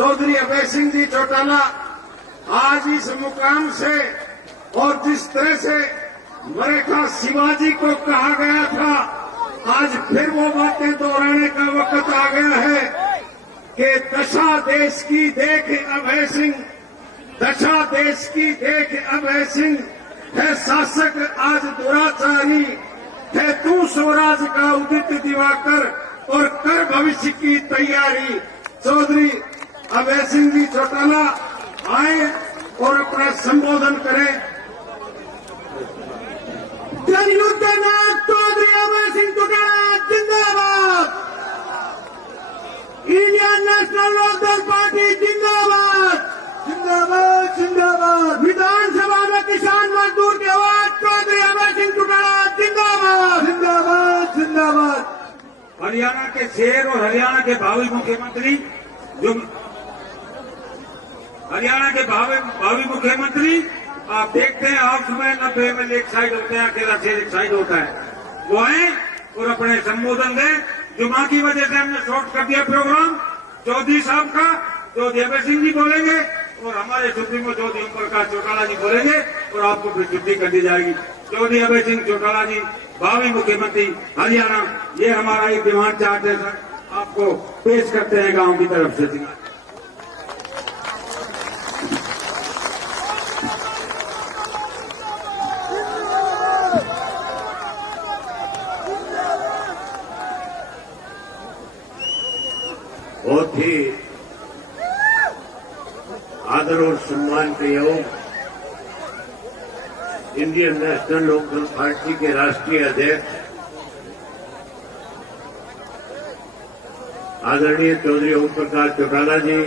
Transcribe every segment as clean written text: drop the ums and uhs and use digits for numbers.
चौधरी अभय सिंह जी चौटाला आज इस मुकाम से और जिस तरह से मरेठा शिवाजी को कहा गया था, आज फिर वो बातें दोहराने का वक्त आ गया है कि दशा देश की देख अभय सिंह, दशा देश की देख अभय सिंह, है शासक आज दुराचारी, है तू स्वराज का उदित दिवाकर और कर भविष्य की तैयारी। चौधरी अभय सिंह जी चौटाला आए और अपना संबोधन करें। जनयुद्ध नायक चौधरी अभय सिंह चौटाला जिंदाबाद, इंडियन नेशनल लोकदल पार्टी जिंदाबाद, जिंदाबाद जिंदाबाद। विधानसभा में किसान मजदूर की आवाज चौधरी अभय सिंह चौटाला जिंदाबाद, जिंदाबाद जिंदाबाद। हरियाणा के शेर और हरियाणा के भावी मुख्यमंत्री जो हरियाणा के भावी मुख्यमंत्री, आप देखते हैं आप सुबह 90 एमएलए एक साइड होते हैं, अकेला शेर एक साइड होता है, वो आए और अपने संबोधन दें। जुमा की वजह से हमने शॉर्ट कर दिया प्रोग्राम। चौधरी साहब का चौधरी अभय सिंह जी बोलेंगे और हमारे सुप्रीमो चौधरी ओम प्रकाश चौटाला जी बोलेंगे और आपको फिर छुट्टी कर दी जाएगी। चौधरी अभय सिंह चौटाला जी भावी मुख्यमंत्री हरियाणा, ये हमारा एक डिमांड चार्ट है सर, आपको पेश करते हैं गांव की तरफ से। बहुत ही आदर और सम्मान के योग इंडियन नेशनल लोकदल पार्टी के राष्ट्रीय अध्यक्ष आदरणीय चौधरी ओम प्रकाश चौटाला जी,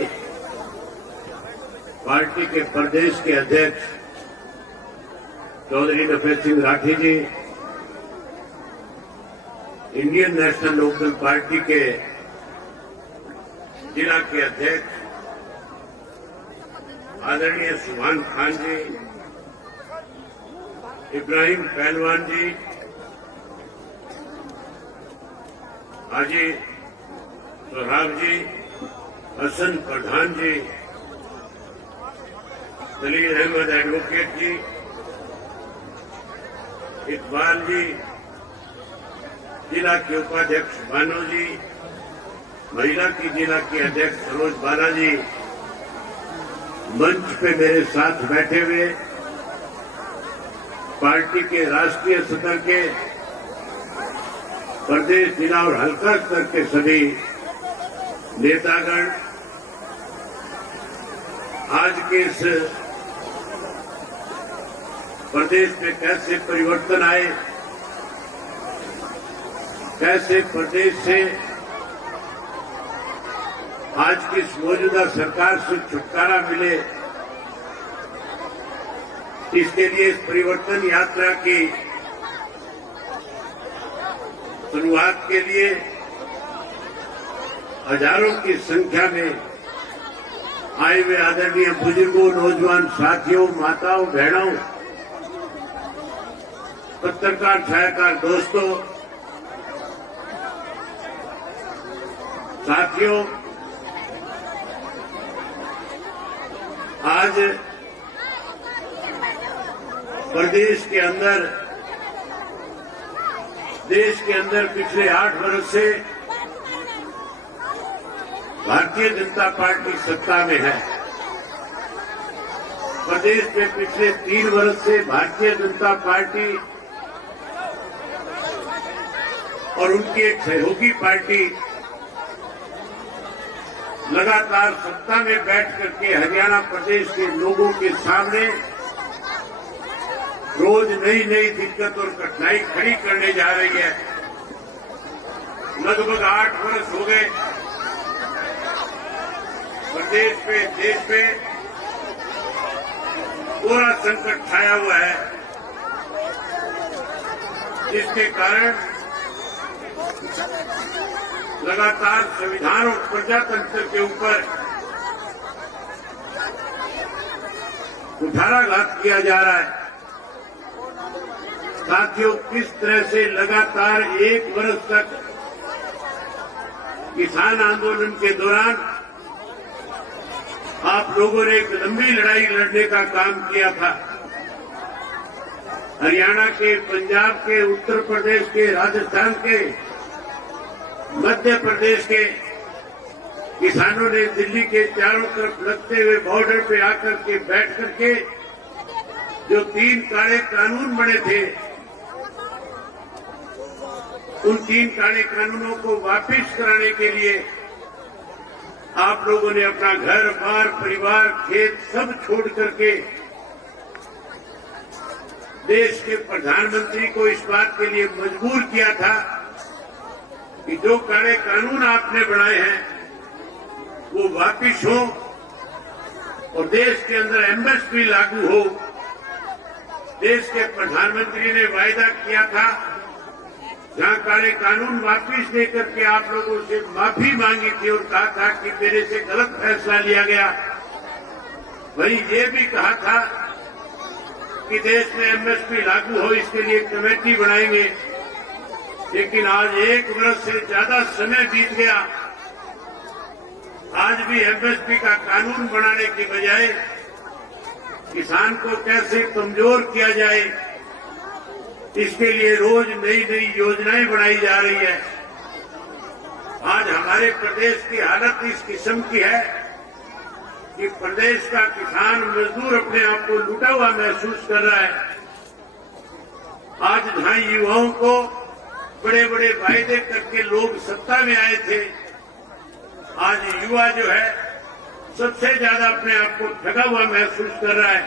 पार्टी के प्रदेश के अध्यक्ष चौधरी नफेद सिंह राठी जी, इंडियन नेशनल लोकदल पार्टी के जिला के अध्यक्ष आदरणीय सुभान खान जी, इब्राहिम पहलवान जी, हाजी सोहराब जी, हसन प्रधान जी, दलील अहमद एडवोकेट जी, इकबाल जी, जिला के उपाध्यक्ष बानो जी, महिला की जिला की अध्यक्ष सरोज बाला जी, मंच पे मेरे साथ बैठे हुए पार्टी के राष्ट्रीय स्तर के, प्रदेश, जिला और हल्का स्तर के सभी नेतागण, आज के इस प्रदेश में कैसे परिवर्तन आए, कैसे प्रदेश से आज की इस मौजूदा सरकार से छुटकारा मिले, इसके लिए इस परिवर्तन यात्रा की शुरुआत के लिए हजारों की संख्या में आए हुए आदरणीय बुजुर्गों, नौजवान साथियों, माताओं, बहनों, पत्रकार, छायाकार दोस्तों, साथियों, आज प्रदेश के अंदर, देश के अंदर पिछले 8 वर्ष से भारतीय जनता पार्टी सत्ता में है। प्रदेश में पिछले 3 वर्ष से भारतीय जनता पार्टी और उनकी एक सहयोगी पार्टी लगातार सत्ता में बैठ करके हरियाणा प्रदेश के लोगों के सामने रोज नई नई दिक्कत और कठिनाई खड़ी करने जा रही है। लगभग 8 वर्ष हो गए प्रदेश पे, देश पे पूरा संकट छाया हुआ है, जिसके कारण लगातार संविधान और प्रजातंत्र के ऊपर कुठाराघात किया जा रहा है। साथियों, किस तरह से लगातार 1 वर्ष तक किसान आंदोलन के दौरान आप लोगों ने एक लंबी लड़ाई लड़ने का काम किया था। हरियाणा के, पंजाब के, उत्तर प्रदेश के, राजस्थान के, मध्य प्रदेश के किसानों ने दिल्ली के चारों तरफ लगते हुए बॉर्डर पे आकर के बैठ करके जो 3 काले कानून बने थे, उन 3 काले कानूनों को वापस कराने के लिए आप लोगों ने अपना घर बार, परिवार, खेत सब छोड़ करके देश के प्रधानमंत्री को इस बात के लिए मजबूर किया था कि जो काले कानून आपने बनाए हैं वो वापिस हो और देश के अंदर एमएसपी लागू हो। देश के प्रधानमंत्री ने वायदा किया था, जहां काले कानून वापिस लेकर के आप लोगों से माफी मांगी थी और कहा था कि मेरे से गलत फैसला लिया गया, वहीं ये भी कहा था कि देश में एमएसपी लागू हो, इसके लिए कमेटी बनाएंगे। लेकिन आज 1 वर्ष से ज्यादा समय बीत गया, आज भी एमएसपी का कानून बनाने की बजाय किसान को कैसे कमजोर किया जाए, इसके लिए रोज नई नई योजनाएं बनाई जा रही है। आज हमारे प्रदेश की हालत इस किस्म की है कि प्रदेश का किसान मजदूर अपने आप को लूटा हुआ महसूस कर रहा है। आज जहां युवाओं को बड़े बड़े वायदे करके लोग सत्ता में आए थे, आज युवा जो है सबसे ज्यादा अपने आप को ठगा हुआ महसूस कर रहा है।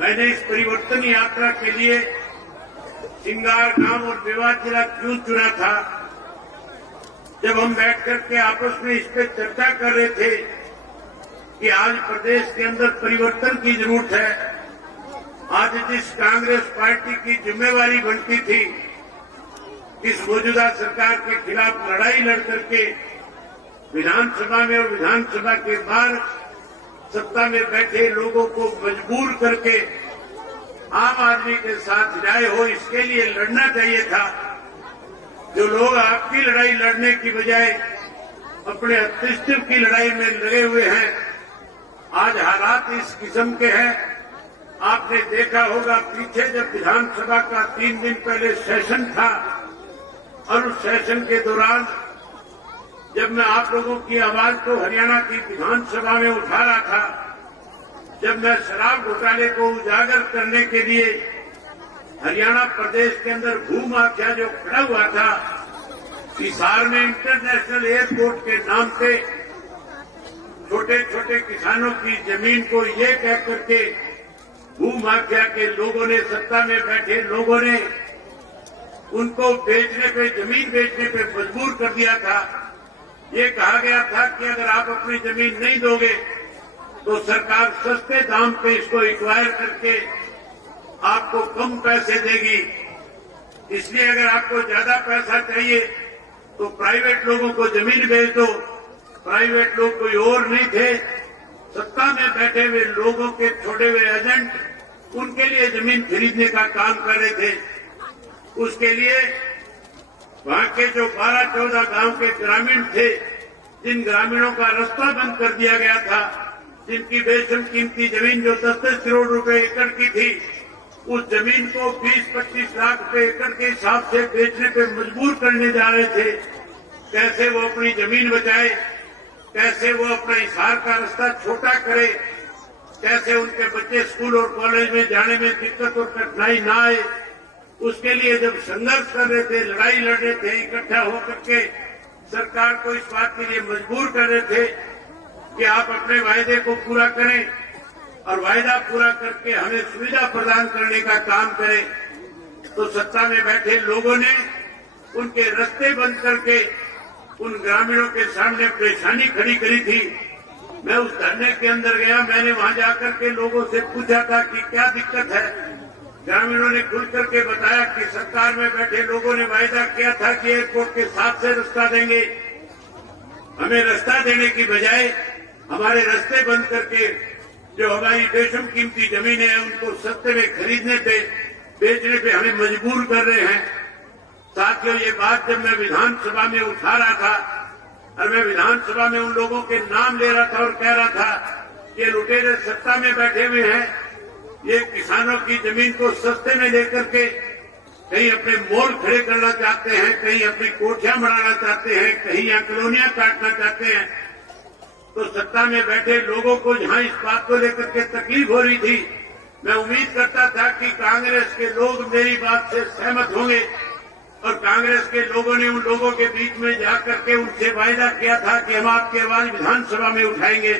मैंने इस परिवर्तन यात्रा के लिए सिंगारगाम और मेवात जिला क्यों चुना था? जब हम बैठ करके आपस में इस पर चर्चा कर रहे थे कि आज प्रदेश के अंदर परिवर्तन की जरूरत है। आज जिस कांग्रेस पार्टी की जिम्मेवारी बनती थी इस मौजूदा सरकार के खिलाफ लड़ाई लड़ करके विधानसभा में और विधानसभा के बाहर सत्ता में बैठे लोगों को मजबूर करके आम आदमी के साथ न्याय हो, इसके लिए लड़ना चाहिए था। जो लोग आपकी लड़ाई लड़ने की बजाय अपने अस्तित्व की लड़ाई में लगे हुए हैं, आज हालात इस किस्म के हैं। आपने देखा होगा पीछे जब विधानसभा का 3 दिन पहले सेशन था और उस सेशन के दौरान जब मैं आप लोगों की आवाज को हरियाणा की विधानसभा में उठा रहा था, जब मैं शराब घोटाले को उजागर करने के लिए हरियाणा प्रदेश के अंदर भू माफिया जो खड़ा हुआ था, हिसार में इंटरनेशनल एयरपोर्ट के नाम से छोटे छोटे किसानों की जमीन को ये कह करके भू माफिया के लोगों ने, सत्ता में बैठे लोगों ने उनको बेचने पे, जमीन बेचने पे मजबूर कर दिया था। ये कहा गया था कि अगर आप अपनी जमीन नहीं दोगे तो सरकार सस्ते दाम पे इसको एक्वायर करके आपको कम पैसे देगी। इसलिए अगर आपको ज्यादा पैसा चाहिए तो प्राइवेट लोगों को जमीन बेच दो। प्राइवेट लोग कोई और नहीं थे, सत्ता में बैठे हुए लोगों के छोड़े हुए एजेंट, उनके लिए जमीन खरीदने का काम कर रहे थे। उसके लिए वहां के जो 12-14 गांव के ग्रामीण थे, जिन ग्रामीणों का रास्ता बंद कर दिया गया था, जिनकी बेशम कीमती जमीन जो 10-10 करोड़ रुपए एकड़ की थी, उस जमीन को 20-25 लाख रुपए एकड़ के हिसाब से बेचने पे मजबूर करने जा रहे थे। कैसे वो अपनी जमीन बचाए, कैसे वो अपना हिसार का रास्ता छोटा करे, कैसे उनके बच्चे स्कूल और कॉलेज में जाने में दिक्कत और कठिनाई ना आए, उसके लिए जब संघर्ष कर रहे थे, लड़ाई लड़ रहे थे, इकट्ठा होकर के सरकार को इस बात के लिए मजबूर कर रहे थे कि आप अपने वायदे को पूरा करें और वायदा पूरा करके हमें सुविधा प्रदान करने का काम करें, तो सत्ता में बैठे लोगों ने उनके रास्ते बंद करके उन ग्रामीणों के सामने परेशानी खड़ी करी थी। मैं उस धरने के अंदर गया, मैंने वहां जाकर के लोगों से पूछा था कि क्या दिक्कत है। ग्रामीणों ने खुल करके बताया कि सरकार में बैठे लोगों ने वायदा किया था कि एयरपोर्ट के साथ से रास्ता देंगे, हमें रास्ता देने की बजाय हमारे रास्ते बंद करके जो हमारी बेशम कीमती जमीनें हैं उनको सस्ते में खरीदने पे, बेचने पे हमें मजबूर कर रहे हैं। साथियों, ये बात जब मैं विधानसभा में उठा रहा था और मैं विधानसभा में उन लोगों के नाम ले रहा था और कह रहा था ये लुटेरे सत्ता में बैठे हुए हैं। ये किसानों की जमीन को सस्ते में लेकर के कहीं अपने मॉल खड़े करना चाहते हैं, कहीं अपनी कोठियां बनाना चाहते हैं, कहीं यहाँ कॉलोनियां काटना चाहते हैं। तो सत्ता में बैठे लोगों को जहां इस बात को लेकर के तकलीफ हो रही थी, मैं उम्मीद करता था कि कांग्रेस के लोग मेरी बात से सहमत होंगे और कांग्रेस के लोगों ने उन लोगों के बीच में जाकर के उनसे वायदा किया था कि हम आपकी आवाज विधानसभा में उठाएंगे।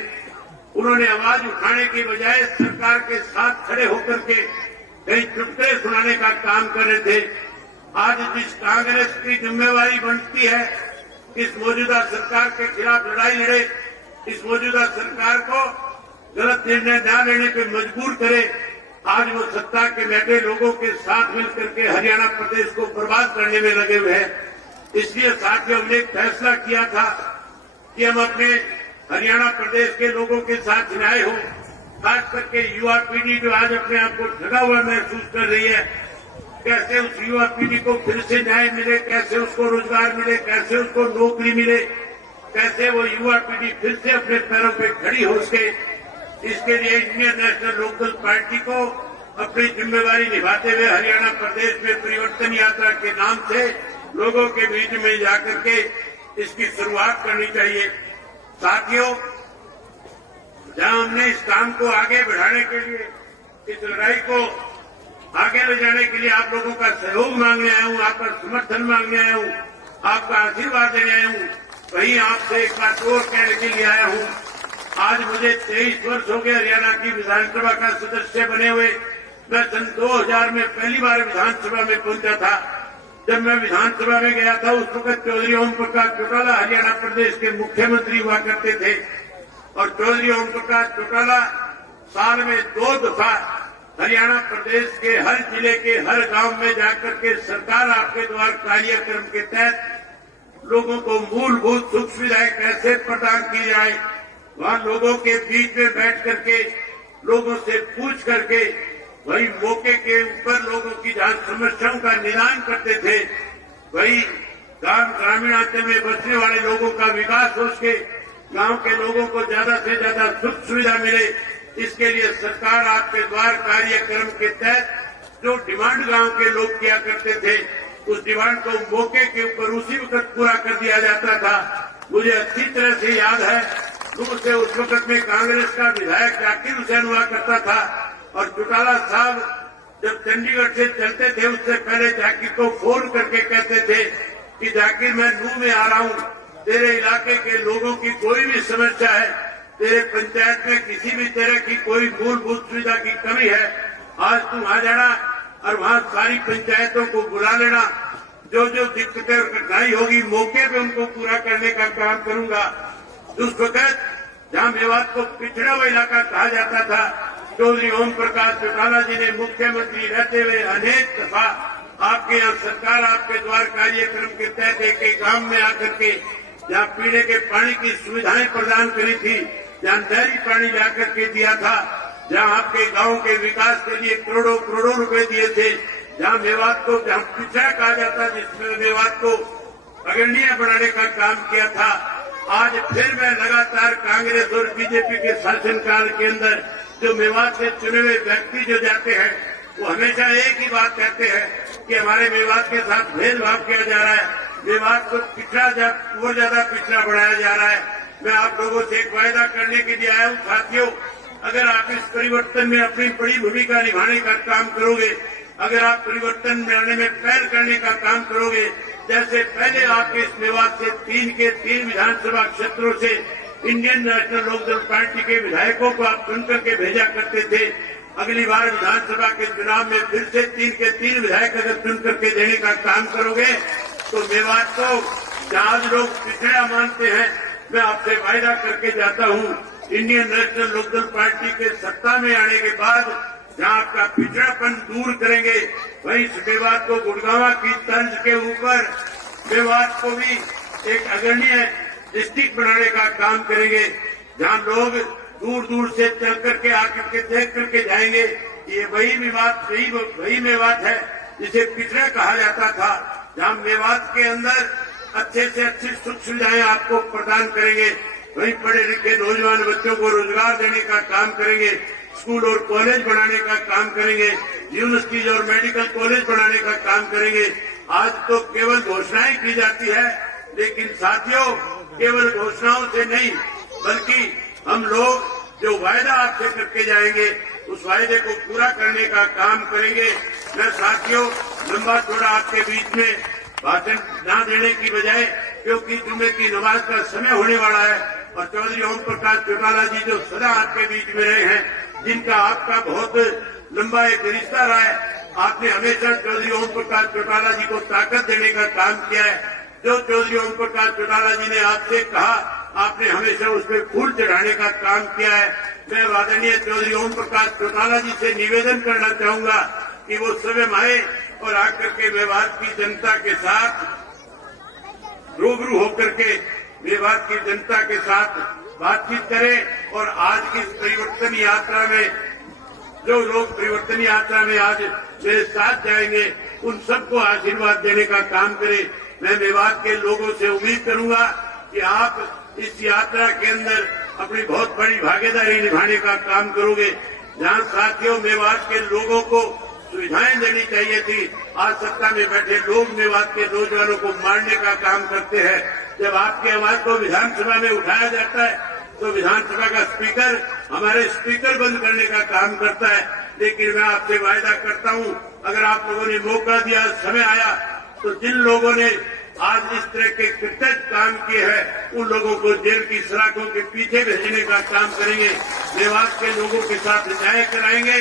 उन्होंने आवाज उठाने की बजाय सरकार के साथ खड़े होकर के कई चुटकुले सुनाने का काम कर रहे थे। आज जिस कांग्रेस की जिम्मेवारी बनती है इस मौजूदा सरकार के खिलाफ लड़ाई लड़े, इस मौजूदा सरकार को गलत निर्णय न लेने पर मजबूर करे, आज वो सत्ता के बैठे लोगों के साथ मिलकर के हरियाणा प्रदेश को बर्बाद करने में लगे हुए हैं। इसलिए साथियों, हमने एक फैसला किया था कि हम अपने हरियाणा प्रदेश के लोगों के साथ न्याय हो, खास करके युवा पीढ़ी जो आज अपने आप को ठगा हुआ महसूस कर रही है, कैसे उस युवा पीढ़ी को फिर से न्याय मिले, कैसे उसको रोजगार मिले, कैसे उसको नौकरी मिले, कैसे वो युवा पीढ़ी फिर से अपने पैरों पे खड़ी हो सके। इसके लिए इंडियन नेशनल लोकदल पार्टी को अपनी जिम्मेवारी निभाते हुए हरियाणा प्रदेश में परिवर्तन यात्रा के नाम से लोगों के बीच में जाकर के इसकी शुरुआत करनी चाहिए। साथियों, जहां हमने इस काम को आगे बढ़ाने के लिए, इस लड़ाई को आगे ले जाने के लिए आप लोगों का सहयोग मांगने आया हूं, आपका समर्थन मांगने आया हूं, आपका आशीर्वाद देने आया हूं, वहीं आपसे एक बात और कहने के लिए आया हूं। आज मुझे 23 वर्ष हो गए हरियाणा की विधानसभा का सदस्य बने हुए। मैं सन 2000 में पहली बार विधानसभा में पहुंचा था। जब मैं विधानसभा में गया था उस वक्त चौधरी ओम प्रकाश चौटाला हरियाणा प्रदेश के मुख्यमंत्री हुआ करते थे और चौधरी ओम प्रकाश चौटाला साल में 2 दफा हरियाणा प्रदेश के हर जिले के हर गांव में जाकर के सरकार आपके द्वार कार्यक्रम के तहत लोगों को मूलभूत सुख सुविधाएं कैसे प्रदान की जाए, वहां लोगों के बीच में बैठ करके लोगों से पूछ करके वही मौके के ऊपर लोगों की जहां समस्याओं का निदान करते थे, वही ग्रामीण अंचल में बसने वाले लोगों का विकास हो सके, गांव के लोगों को ज्यादा से ज्यादा सुख सुविधा मिले। इसके लिए सरकार आपके द्वार कार्यक्रम के तहत जो डिमांड गांव के लोग किया करते थे, उस डिमांड को मौके के ऊपर उसी वक्त पूरा कर दिया जाता था। मुझे अच्छी तरह से याद है, दूर से उस वक्त में कांग्रेस का विधायक जाकिर हुसैन हुआ करता था और चौटाला साहब जब चंडीगढ़ से चलते थे उससे पहले जाकिर को फोन करके कहते थे कि जाकिर मैं नूह में आ रहा हूं, तेरे इलाके के लोगों की कोई भी समस्या है, तेरे पंचायत में किसी भी तरह की कोई मूलभूत सुविधा की कमी है, आज तुम आ जाना और वहां सारी पंचायतों को बुला लेना। जो जो दिक्कतें और कठिनाई होगी मौके पे उनको पूरा करने का काम करूंगा। उस वक्त जहां मेवात को पिछड़ा हुआ इलाका कहा जाता था, चौधरी ओम प्रकाश चौटाला जी ने मुख्यमंत्री रहते हुए अनेक दफा आपके यहाँ सरकार आपके द्वार कार्यक्रम के तहत एक गांव में आकर के जहां पीने के पानी की सुविधाएं प्रदान करी थी, जहां नहरी पानी लाकर के दिया था, जहां आपके गांव के विकास के लिए करोड़ों करोड़ों रुपए दिए थे, जहां मेवात को जहां पिछड़ा कहा जाता जिसमें मेवात को अग्रणीय बनाने का काम किया था। आज फिर मैं लगातार कांग्रेस और बीजेपी के शासनकाल के अंदर जो मेवात से चुने हुए व्यक्ति जो जाते हैं वो हमेशा एक ही बात कहते हैं कि हमारे मेवात के साथ भेदभाव किया जा रहा है, मेवात को पिछड़ा और ज्यादा पिछड़ा बढ़ाया जा रहा है। मैं आप लोगों से एक वायदा करने के लिए आया हूं साथियों, अगर आप इस परिवर्तन में अपनी बड़ी भूमिका निभाने का काम करोगे, अगर आप परिवर्तन में आने में पहल करने का काम करोगे, जैसे पहले आपके इस मेवात से 3 के 3 विधानसभा क्षेत्रों से इंडियन नेशनल लोकदल पार्टी के विधायकों को आप चुन करके भेजा करते थे, अगली बार विधानसभा के चुनाव में फिर से 3 के 3 विधायक अगर चुन करके देने का काम करोगे तो मेवात को जहां लोग पिछड़ा मानते हैं, मैं आपसे वायदा करके जाता हूं, इंडियन नेशनल लोकदल पार्टी के सत्ता में आने के बाद जहां आपका पिछड़ापन दूर करेंगे, वहीं इस मेवात को गुड़गांव की तर्ज के ऊपर मेवात को भी एक अग्रणीय डिस्ट्रिक्ट बनाने का काम करेंगे, जहां लोग दूर दूर से चल करके आकर के देख करके जाएंगे। ये वही मेवात है जिसे पिछड़ा कहा जाता था, जहां मेवात के अंदर अच्छे से अच्छी सुख सुविधाएं आपको प्रदान करेंगे। वहीं पढ़े लिखे नौजवान बच्चों को रोजगार देने का काम करेंगे, स्कूल और कॉलेज बनाने का काम करेंगे, यूनिवर्सिटीज और मेडिकल कॉलेज बनाने का काम करेंगे। आज तो केवल घोषणाएं की जाती है, लेकिन साथियों केवल घोषणाओं से नहीं, बल्कि हम लोग जो वायदा आपसे करके जाएंगे उस वायदे को पूरा करने का काम करेंगे। मैं साथियों लंबा चौड़ा आपके बीच में भाषण न देने की बजाय, क्योंकि जुम्मे की नमाज का समय होने वाला है और चौधरी ओम प्रकाश चौटाला जी जो सदा आपके बीच में रहे हैं, जिनका आपका बहुत लंबा एक रिश्ता रहा है, आपने हमेशा चौधरी ओम प्रकाश चौटाला जी को ताकत देने का काम किया है। जो चौधरी ओम प्रकाश चौटाला जी ने आपसे कहा, आपने हमेशा उस पर फूल चढ़ाने का काम किया है। मैं आदरणीय चौधरी ओम प्रकाश चौटाला जी से निवेदन करना चाहूंगा कि वो स्वयं आए और आकर के मेवात की जनता के साथ रूबरू होकर के मेवात की जनता के साथ बातचीत करें और आज की इस परिवर्तन यात्रा में जो लोग परिवर्तन यात्रा में आज मेरे साथ जाएंगे उन सबको आशीर्वाद देने का काम करें। मैं मेवात के लोगों से उम्मीद करूंगा कि आप इस यात्रा के अंदर अपनी बहुत बड़ी भागीदारी निभाने का काम करोगे। जहां साथियों मेवात के लोगों को सुविधाएं देनी चाहिए थी, आज सत्ता में बैठे लोग मेवात के नौजवानों को मारने का काम करते हैं। जब आपकी आवाज को विधानसभा में उठाया जाता है तो विधानसभा का स्पीकर हमारे स्पीकर बंद करने का काम करता है। लेकिन मैं आपसे वायदा करता हूं, अगर आप लोगों ने मौका दिया, समय आया, तो जिन लोगों ने आज इस तरह के कृतज्ञ काम किए हैं उन लोगों को जेल की सलाखों के पीछे भेजने का काम करेंगे। मेवात के लोगों के साथ न्याय कराएंगे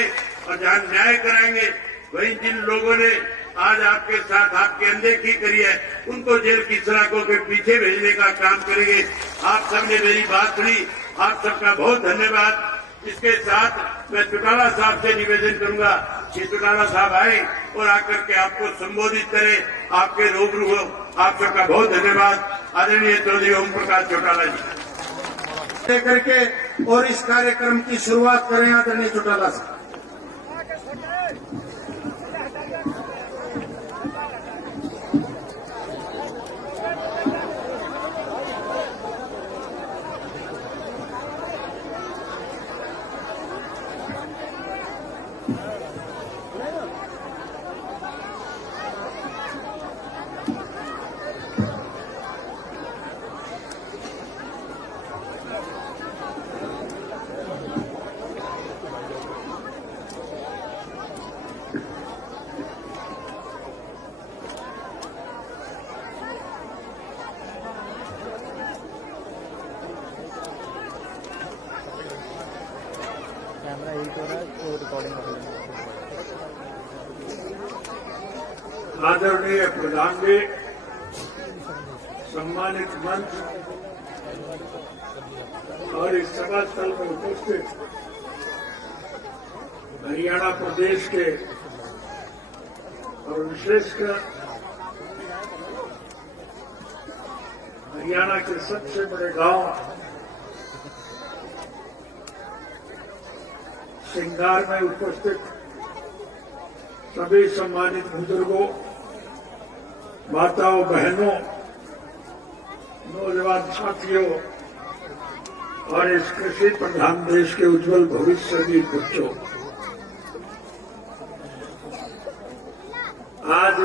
और जहां न्याय कराएंगे वहीं जिन लोगों ने आज आपके साथ आपकी अनदेखी करी है उनको जेल की सलाखों के पीछे भेजने का काम करेंगे। आप सबने मेरी बात सुनी, आप सबका बहुत धन्यवाद। इसके साथ मैं चौटाला साहब से निवेदन करूंगा कि चौटाला साहब आए और आकर के आपको संबोधित करें, आपके रूबरू हो। आप सबका बहुत धन्यवाद। आदरणीय चौधरी ओम प्रकाश चौटाला जी करके और इस कार्यक्रम की शुरुआत करें। आदरणीय चौटाला साहब। कैमरा एक हो रहा है तो रिकॉर्डिंग हो रही है। आदरणीय प्रधान जी, सम्मानित मंच और इस सभा स्थल में उपस्थित हरियाणा प्रदेश के और विशेषकर हरियाणा के सबसे बड़े गांव सिंगार में उपस्थित सभी सम्मानित बुजुर्गों, माताओं, बहनों, नौजवान साथियों और इस कृषि प्रधान देश के उज्जवल भविष्य के बच्चों, आज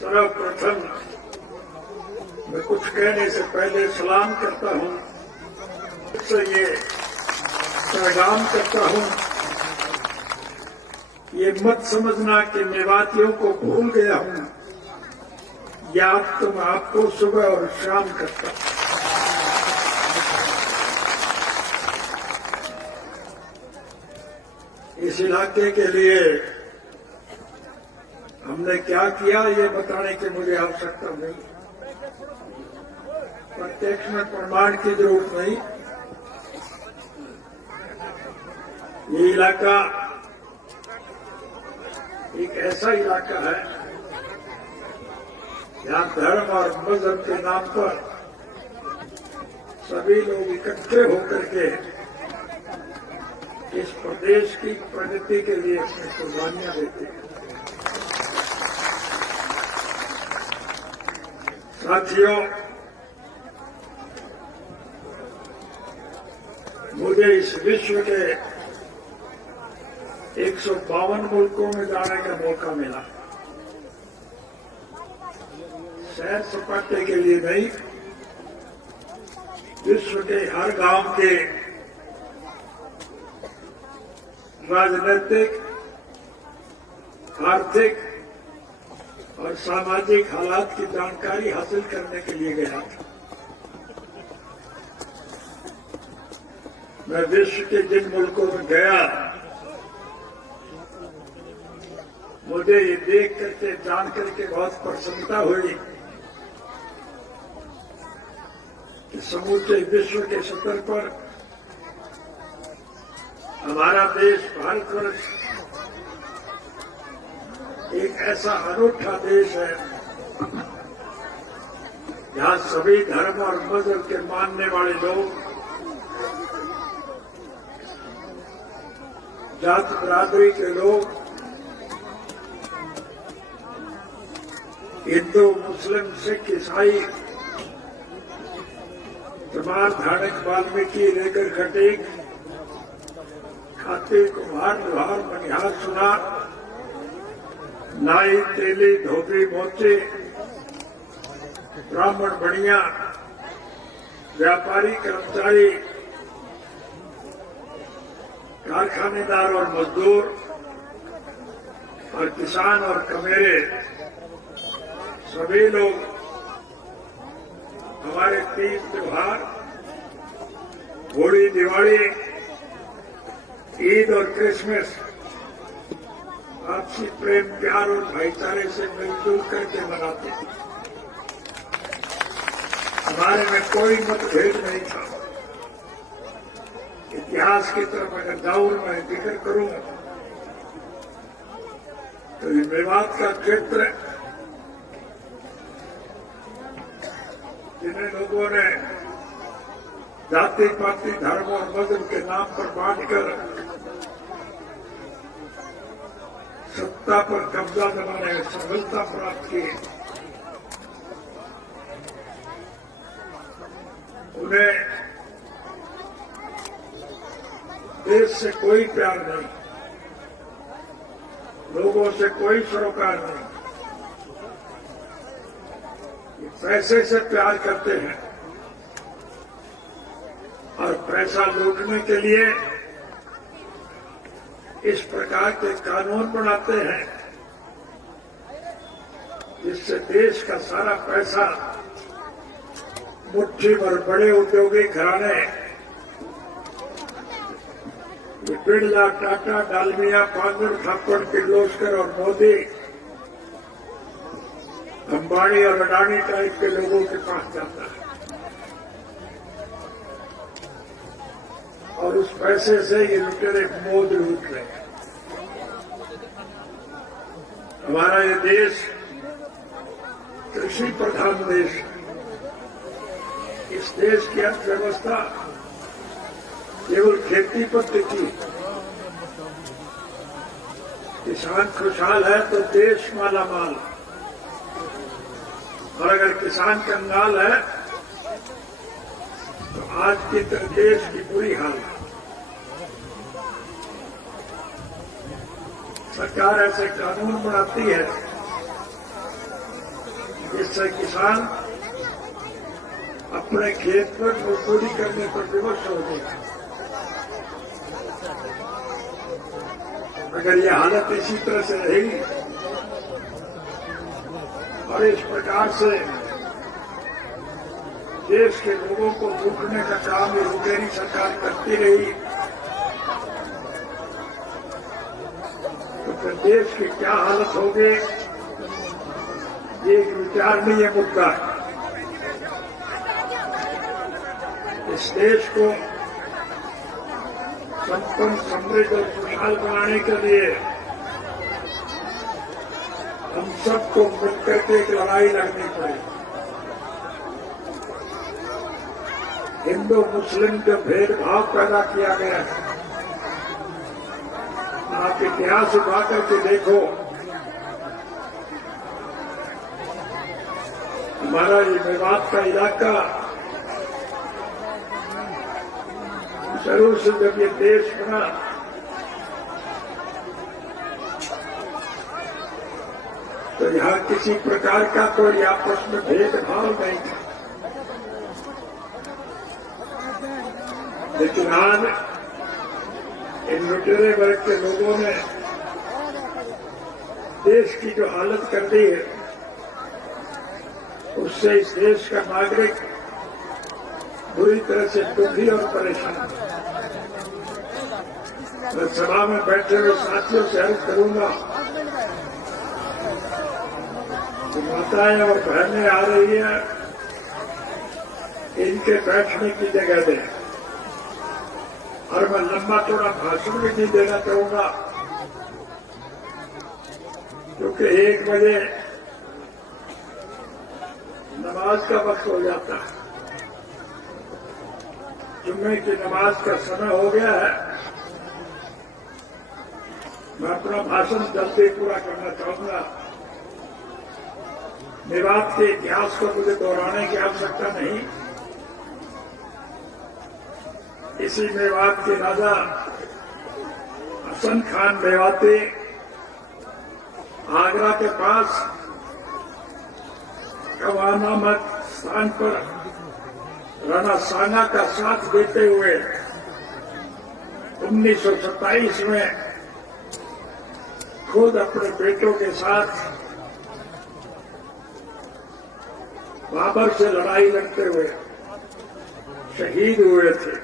सर्वप्रथम मैं कुछ कहने से पहले सलाम करता हूं, से ये पैगाम करता हूं, ये मत समझना कि मेवातियों को भूल गया हूं, याद तो मैं आपको सुबह और शाम करता हूं। इस इलाके के लिए हमने क्या किया ये बताने की मुझे आवश्यकता नहीं, प्रत्यक्ष में प्रमाण की जरूरत नहीं। ये इलाका एक ऐसा इलाका है जहां धर्म और मजहब के नाम पर सभी लोग इकट्ठे होकर के इस प्रदेश की प्रगति के लिए अपनी कुर्बानियां देते हैं। साथियों, मुझे इस विश्व के 152 मुल्कों में जाने का मौका मिला। सैर सपाटे के लिए नहीं, विश्व के हर गांव के राजनीतिक, आर्थिक और सामाजिक हालात की जानकारी हासिल करने के लिए गया था। मैं विश्व के जिन मुल्कों में गया, मुझे ये देख करके, जान करके बहुत प्रसन्नता हुई कि समूचे विश्व के स्तर पर हमारा देश भारतवर्ष एक ऐसा अनूठा देश है जहां सभी धर्म और मजहब के मानने वाले लोग, जात बरादरी के लोग, हिंदू, मुस्लिम, सिख, ईसाई, चमार, धाड़क, वाल्मीकि, लेकर खटीक, खाती, कुम्हार, लोहार, मनिहार, सुनार, नाई, तेली, धोबी, मोची, ब्राह्मण, बनिया, व्यापारी, कर्मचारी, कारखानेदार और मजदूर और किसान और कमेरे, सभी लोग हमारे तीज त्योहार, होली, दिवाली, ईद और क्रिसमस आपसी प्रेम, प्यार और भाईचारे से मिलजुल करके मनाते हैं। हमारे में कोई मतभेद नहीं था। इतिहास की तरफ अगर जाऊं, मैं जिक्र करूं तो ये मेवात का क्षेत्र, जिन्हें लोगों ने जाति पाति, धर्म और मजहब के नाम पर बांटकर सत्ता पर कब्जा जमाने में सफलता प्राप्त की, उन्हें देश से कोई प्यार नहीं, लोगों से कोई सरोकार नहीं। ये पैसे से प्यार करते हैं और पैसा लूटने के लिए इस प्रकार के कानून बनाते हैं जिससे देश का सारा पैसा मुट्ठी भर बड़े औद्योगिक घराने, बिरला, टाटा, डालमिया, पांगुर, थापड़, किर्लोस्कर और मोदी, अंबानी और अडानी टाइप के लोगों के पास जाता है और उस पैसे से ये लुटेरे मौज लूट रहे हैं। हमारा ये देश कृषि प्रधान देश है। इस देश की अर्थव्यवस्था केवल खेती पर टिकी है। किसान खुशहाल है तो देश मालामाल, और अगर किसान कंगाल है तो आज की तरह देश की बुरी हाल है। सरकार ऐसे कानून बनाती है जिससे किसान अपने खेत पर मजदूरी करने पर विवश हो गए। अगर यह हालत इसी तरह से रहेगी और इस प्रकार से देश के लोगों को लूटने का काम ये लुटेरी सरकार करती रही तो फिर देश की क्या हालत होगी, ये एक विचारणीय मुद्दा है। इस देश को संपन्न, समृद्ध और खुशहाल बनाने के लिए हम सबको मिलकर के एक लड़ाई लड़नी पड़ेगी। हिंदू मुस्लिम जो भेदभाव पैदा किया गया है, आप इतिहास उठा करके देखो, हमारा ये मेवात का इलाका शुरू से जब ये देश बना तो यहाँ किसी प्रकार का कोई आपस में भेदभाव नहीं था, लेकिन आज इन लुटेरे वर्ग के लोगों ने देश की जो हालत कर दी है, उससे इस देश का नागरिक बुरी तरह से दुखी और परेशान है। मैं सभा में बैठे हुए साथियों से अर्ज करूंगा कि माताएं और बहनें आ रही है, इनके बैठने की जगह दें। और मैं लंबा चौड़ा भाषण भी नहीं देना चाहूंगा, क्योंकि 1 बजे नमाज का वक्त हो जाता है, जुम्मे की नमाज का समय हो गया है। मैं अपना भाषण जल्दी पूरा करना चाहूंगा। मेवात के इतिहास को मुझे दोहराने की आवश्यकता नहीं। इसी मेवात के राजा हसन खान मेवाती आगरा के पास कवा नामक स्थान पर राणा सांगा का साथ देते हुए 1927 में खुद अपने बेटों के साथ बाबर से लड़ाई लड़ते हुए शहीद हुए थे।